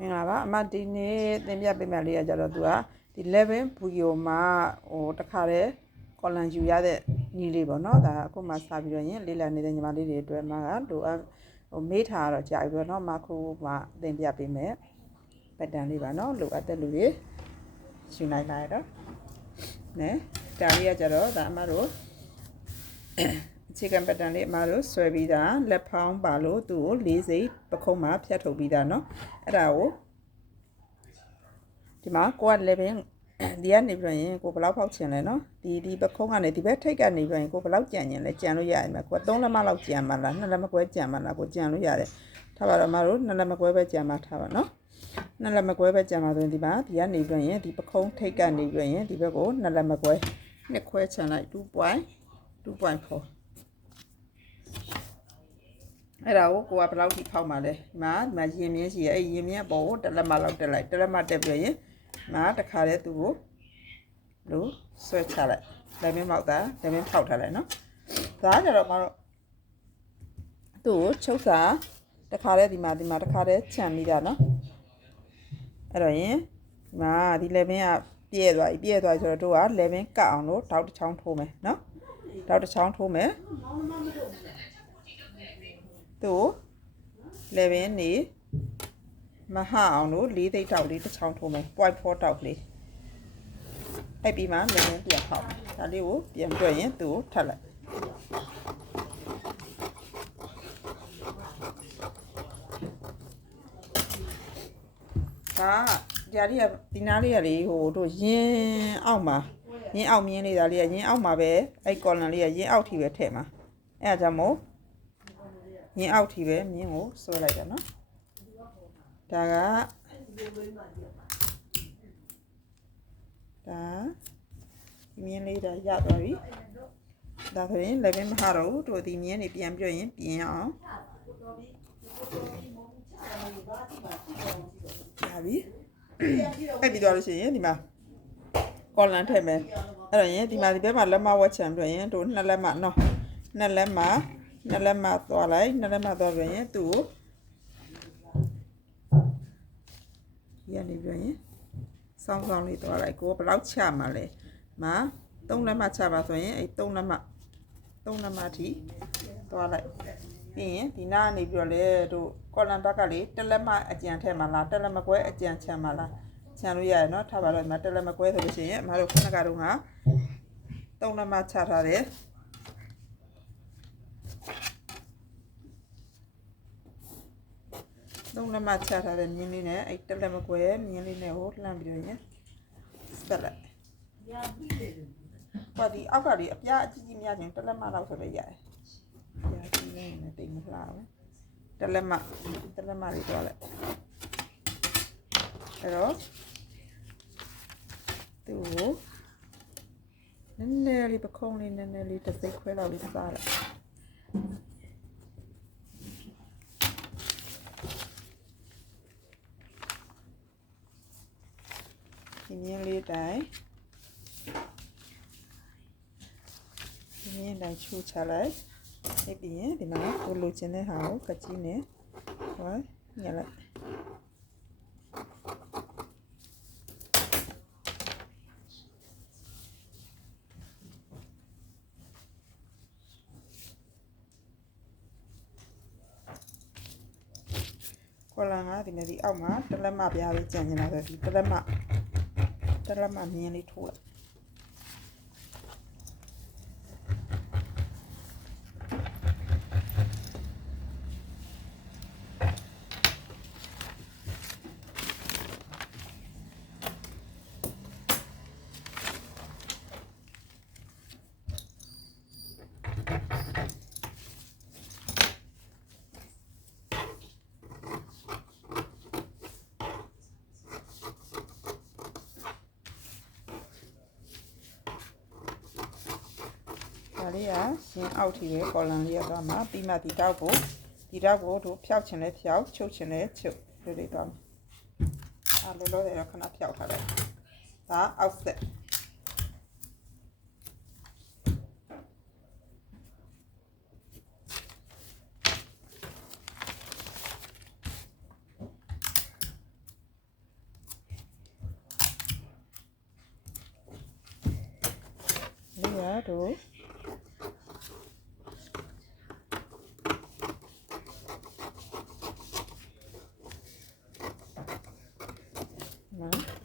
မင်္ဂလာပါအမဒီနေ့သင်ပြပေးမယ်လေးကကြတော့သူကဒီ11ဗီဒီယိုမှာတခါတည်းကော်လန်ယူရတဲ့ညီလေးပေါ့နော်ဒါအခုမှစပြီးတော့ရင်လေးလာနေတဲ့ညီမလေးတွေအတွက်မှကလိုမေးထားတော့ကြာပြီပေါ့နော်မခုမှသင်ပြပေးမယ်ပတ်တန်လေးပါနော်လိုအပ်တဲ့လူတွေယူနိုင်လာတော့နဲဒါလေးကကြတော့ဒါအမတို့အခြေခံပတ်တန်လေးအမတို့ဆွဲပြီးသားလက်ဖောင်းပါလို့သူ့ကို၄စိတ်ပခုံးမှာဖြတ်ထုတ်ပြီးသားเนาะအဲ့ဒါကိုဒီမှာကိုကလည်းပဲဒီကနေပြီးတော့ရင်ကိုဘယ်လောက်ဖောက်ချင်လဲเนาะဒီပခုံးကနေဒီဘက်ထိတ်ကနေပြီးရင်ကိုဘယ်လောက်ကြံရင်လဲကြံလို့ရတယ်မှာကိုက3လက်မလောက်ကြံမှာလား2လက်မကွဲကြံမှာလားကိုကြံလို့ရတယ်ထားပါတော့အမတို့2လက်မကွဲပဲကြံမှာထားပါเนาะ2လက်မကွဲပဲကြံမှာဆိုရင်ဒီမှာဒီကနေပြီးတော့ရင်ဒီပခုံးထိတ်ကနေပြီးတော့ရင်ဒီဘက်ကို2လက်မကွဲနှစ်ခွဲချန်လိုက်2.4အဲ့ဒါကိုကိုကဘယ်လောက်ထိဖောက်မှာလဲဒီမှာရင်မြင်းရှိရဲ့အဲ့ရင်မြင်းပေါ်ကိုတစ်လက်မလောက်တက်လိုက်တစ်လက်မတက်ပြီးရင်တခါတည်းသူကိုလို့ဆွဲချလိုက်လက်မင်းမောက်တာလက်မင်းဖောက်ထားလိုက်နော်ဒါကြတော့မတော့သူ့ကိုချုပ်စာတခါတည်းဒီမှာတခါတည်းခြံမိတာနော်အဲ့တော့ရင်ဒီလက်မင်းကပြည့်သွားပြီဆိုတော့တို့ကလက်မင်းကတ်အောင်လို့တောက်တစ်ချောင်းထိုးမယ်နော်တောက်တစ်ချောင်းထိုးမယ်သူလည်းပင်နေမဟအောင်လို့၄သိတ်တောက်လေးတစ်ချောင်းထိုးမယ် 0.4 တောက်လေးအဲ့ပြီးမှလည်းပင်ပြန်ဖောက်ဒါလေးကိုပြန်တွက်ရင်သူ့ကိုထပ်လိုက်ဒါလေးကဒီနားလေးကလေဟိုတို့ရင်းအောက်မှာရင်းအောက်မြင်းလေးဒါလေးကရင်းအောက်မှာပဲအဲ့ကော်လန်လေးကရင်းအောက်ထိပဲထည့်မှာအဲ့ဒါကြောင့်မို့မြင်းအောက်ထိပဲမြင်းကိုဆွဲလိုက်တာနော်ဒါမြင်းလေးဒါရသွားပြီဒါဆိုရင်လည်းမဟာတော့တို့ဒီမြင်းနေပြန်ပြည့်ရင်ပြင်အောင်ရပြီအဲ့ပြီးတော့လို့ရှိရင်ဒီမှာကော်လန်ထည့်မယ်အဲ့တော့ရင်ဒီမှာဒီဘက်မှာလက်မဝက်ချံပြည့်ရင်တို့2လက်မနော်2လက်မသွားလိုက်2လက်မသွားပြရင်သူ့ကိုရနေပြရင်စောင်းလေးသွားလိုက်ကိုဘယ်လောက်ချမှာလဲ3လက်မချပါဆိုရင်အဲ့3လက်မထိသွားလိုက်ပြီးရင်ဒီနားနေပြီးတော့လေတို့ကော်လန်ဘက်ကလေ1လက်မအကြံထည့်မှာလား1လက်မကွဲအကြံချမ်းမှာလားချမ်းလို့ရတယ်เนาะထားပါတော့ဒီမှာ1လက်မကွဲဆိုလို့ရှိရင်အမတို့ခုနကတော့3လက်မချထားတယ်3လက်မချထားတဲ့မြင်းလေးနဲ့အဲ့1လက်မကွဲမြင်းလေးနဲ့ကိုလှမ်းပြီးတော့ရင်ဆက်လိုက်ဟောဒီအောက်ကလေးအပြားအကြီးကြီးများချင်း1လက်မလောက်ဆိုပဲရတယ်ပြားကြီးလေးနဲ့တိတ်မလှဘူး1လက်မလေးတော့လိုက်အဲ့တော့သူ့ကိုနည်းနည်းလေးပခုံးလေးနည်းနည်းလေးတစ်စိတ်ခွဲလောက်လေးစားလိုက်ဒီမြင်းလေးတိုင်းချိုးချလိုက်ပြီးရင်ဒီမှာကိုလိုချင်တဲ့ဟာကိုကကြီးနဲ့ဟောညက်လိုက်ကော်လန်ကဒီနေ့ဒီအောက်မှာ1လက်မပြားလေးကြံနေတာဆိုဒီ1လက်မမြင်းလေးထိုးလိုက်ဒါလေးကရှင်အောက်ထိပဲကော်လန်လေးရသွားမှာပြီးမှဒီတောက်ကိုတို့ဖြောက်ချင်လဲဖြောက်ချုပ်ချင်လဲချုပ်လေးသွားမှာလောလောဆယ်တော့ခဏဖြောက်ထားလိုက်ဒါအောက်ဆက် တို့နော်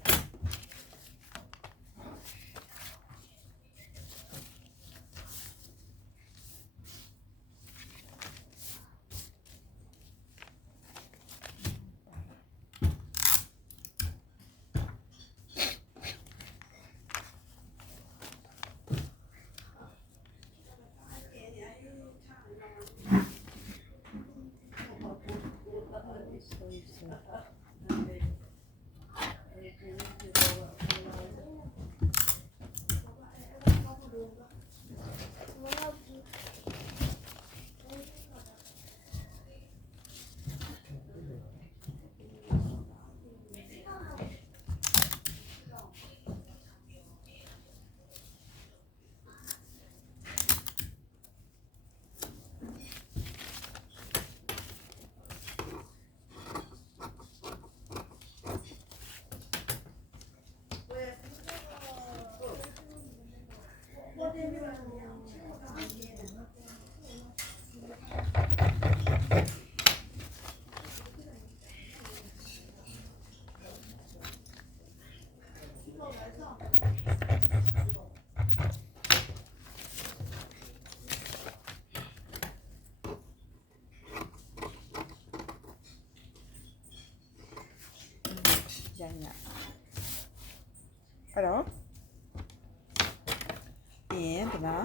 ရညအဲ့တော့ပြီးရင်ဒီမှာ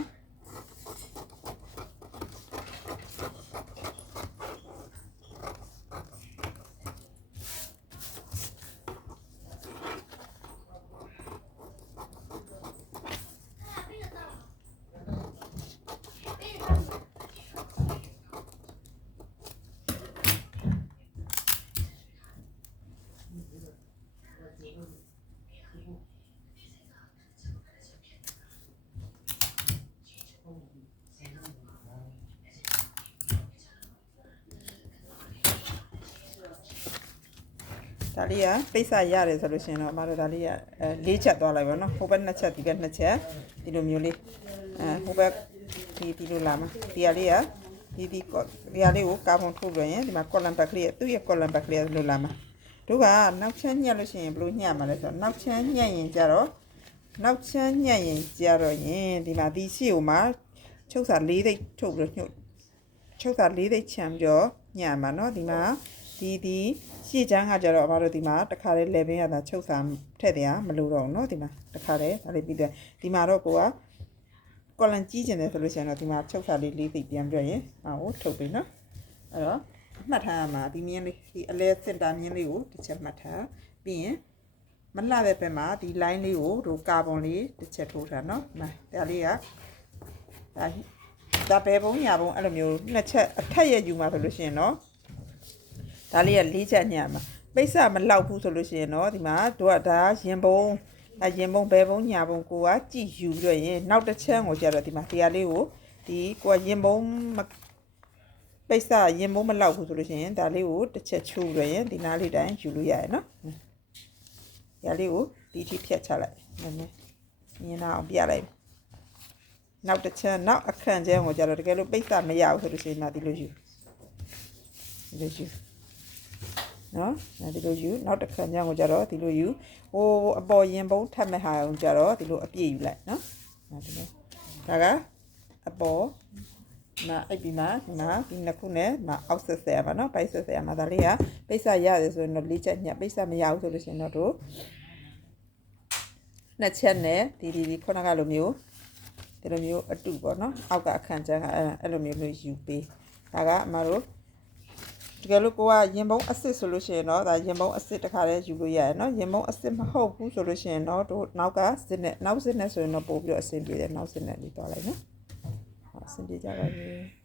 ဒါလေးကပိတ်စရတယ်ဆိုလို့ရှိရင်တော့အမတို့ဒါလေးက၄ချက်သွားလိုက်ပါတော့ဟိုဘက်2ချက်ဒီဘက်2ချက်ဒီလိုမျိုးလေးဟိုဘက်ဒီလိုလာမှာဒီဟာလေးကဒီဟာလေးကိုကာဗွန်ထုတ်လွှင့်ရင်ဒီမှာ column back လေးသူ့ရဲ့ column back လေးလိုလာမှာတို့ကနောက်ချမ်းညှက်လို့ရှိရင်ဘယ်လိုညှက်မှာလဲဆိုတော့နောက်ချမ်းညှက်ရင်ကြတော့ရင်ဒီမှာဒီရှေ့ကိုမှာချုပ်စာ၄သိပ်ထုတ်ပြီးတော့ချုပ်စာ၄သိပ်ချမ်းပြီးတော့ညှက်မှာเนาะဒီမှာဒီရှေ့ချမ်းကကြတော့အမတို့ဒီမှာတခါလေး level ရတာချုပ်စာထည့်တယ်မလို့တော့เนาะဒီမှာတခါလေးဒါလေးပြီးတယ်ဒီမှာတော့ကိုကcolumn ကြီးကျင်တယ်ဆိုလို့ရှိရင်တော့ဒီမှာချုပ်စာလေး၄သိပ်ပြန်ပြရင်ဟိုထုတ်ပြီเนาะအဲ့တော့မှတ်ထားရမှာဒီမြင်းလေးဒီအလဲစင်တာမြင်းလေးကိုတစ်ချက်မှတ်ထားပြီးရင်မလှတဲ့ဘက်မှာဒီ line လေးကိုတို့ကာဗွန်လေးတစ်ချက်ထိုးထားเนาะဒါလေးကဒါဘယ်ဘုံညာဘုံအဲ့လိုမျိုးနှစ်ချက်အထက်ရယူမှာဆိုလို့ရှိရင်เนาะဒါလေးက၄ချက်ညမှာပိတ်စမလောက်ဘူးဆိုလို့ရှိရင်တော့ဒီမှာတို့ကဒါရင်ဘုံဘယ်ဘုံညာဘုံကိုကကြည့်ယူပြီးတော့ရင်နောက်တစ်ချက်ကိုကြတော့ဒီမှာတရားလေးကိုဒီကိုကရင်ဘုံပိတ်စရင်ဘုံမလောက်ဘူးဆိုလို့ရှိရင်ဒါလေးကိုတစ်ချက်ချိုးပြီးတော့ရင်ဒီနားလေးတိုင်းယူလို့ရတယ်နော်တရားလေးကိုဒီထိဖြတ်ချလိုက်နည်းနည်းမြင်အောင်ပြလိုက်နောက်တစ်ချက်နောက်အခန့်ကျန်းကိုကြတော့တကယ်လို့ပိတ်စမရဘူးဆိုလို့ရှိရင်ဒါဒီလိုယူနော်ဒီလိုယူနောက်တစ်ခါညကိုကြတော့ဒီလိုယူဟိုအပေါ်ရင်ပုံးထပ်မဲ့ဟာအောင်ကြတော့ဒီလိုအပြည့်ယူလိုက်နော်ဒီလိုဒါကအပေါ်အဲ့ဒီမှာဒီနှစ်ခုနဲ့အောက်ဆက်ဆက်ရပါနော်ပိုက်ဆက်ဆက်ရမှာဒါလေးကပိတ်စရတယ်ဆိုရင်တော့၄ချက်ညပိတ်စမရဘူးဆိုလို့ရှိရင်တော့တို့နှစ်ချက်နဲ့ဒီခုနကလိုမျိုးဒီလိုမျိုးအတူပေါ့နော်အောက်ကအခန့်ကျန်းကအဲ့လိုမျိုးယူပေးဒါကအမတို့တကယ်လို့ကိုကရင်ပုံးအစ်စ်ဆိုလို့ရှိရင်တော့ဒါရင်ပုံးအစ်စ်တစ်ခါတည်းယူလို့ရတယ်နော်ရင်ပုံးအစ်စ်မဟုတ်ဘူးဆိုလို့ရှိရင်တော့တို့နောက်ကစစ်နဲ့နောက်စစ်နဲ့ဆိုရင်တော့ပို့ပြီးတော့အဆင်ပြေတယ်နောက်စစ်နဲ့လေးသွားလိုက်နော်ဟုတ်အဆင်ပြေကြပါပြီ